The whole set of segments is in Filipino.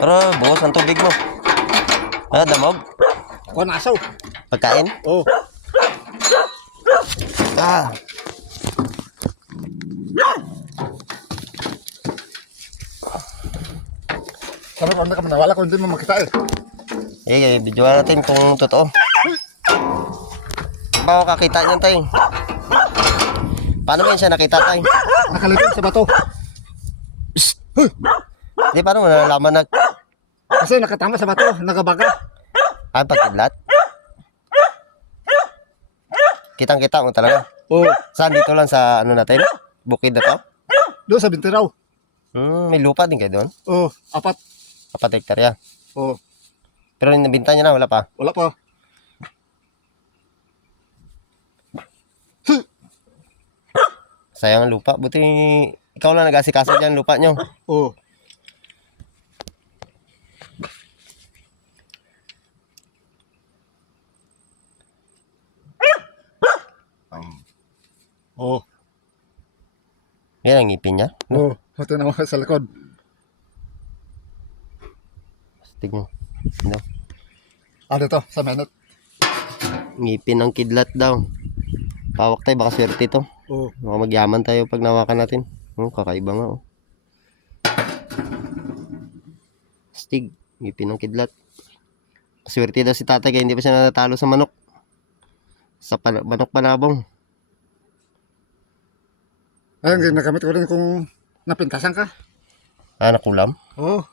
Pero buhos ang tubig mo. Ah, damog. O, nasaw. Pagkain. Oo. Ah. Sabi ko, ka manawala kung hindi mo makita eh. Video natin kung totoo. Baka kakita niyan tayo. Paano ba yan siya nakita tayo? Nakalipin sa bato. Di, paano mo nalalaman na Kasi nakatama sa bato, nagabaga. pagkidlat? Kitang-kita mo talaga. Oo. Saan dito lang sa ano natin? Bukid na to? Doon sa Bintiraw. May lupa din kayo doon. Oo, 4. 4 hektarya. Oo. Pero nabinta niya na, wala pa. Wala pa. Sayang ang lupa. Buti ikaw lang nag-asikaso dyan lupa nyo. Oo. Oo. Yan ang ngipin niya. Oo. Ito naman sa likod. Astig mo. Ano? Ano to? Sa minute. Ngipin ng kidlat daw. Pawak tayo, baka swerte to. Oo. Baka magyaman tayo pag nawakan natin. Kakaiba nga oh. Astig. Ngipin ng kidlat. Swerte daw si tatay kaya hindi pa siya natalo sa manok. Sa manok panabong. Ayun, nagamit ko rin kung napintasan ka. Nakulam? Oo.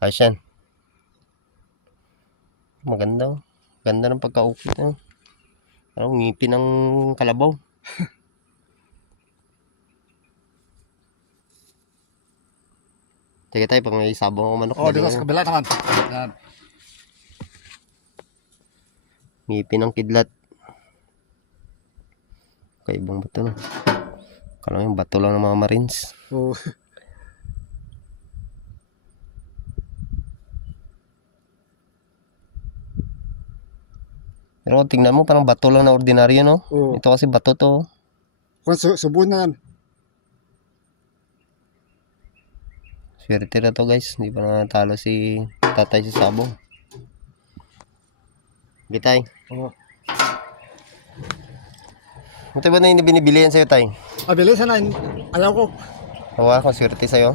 Ayos yan. Maganda oh. Ganda ng pagkaukit oh. Parang ngipin ng kalabaw. Sige tayo pag may sabong ako manok. Oo, dito sa kabila naman. Yan. Ngipin ng kidlat. Kaibang bato na. Kala yung bato lang ng mga marines. Oo. Pero tingnan mo parang bato lang na ordinaryo no. Oo. Ito kasi bato to. Kung subun na yan. Swerte na to guys. Hindi pa natalo si tatay sa sabong. Gitay. Oo. Ito ba na yung binibili yan sa'yo tay? Bilisan na. Ayaw ko. Hawa ko swerte sa'yo.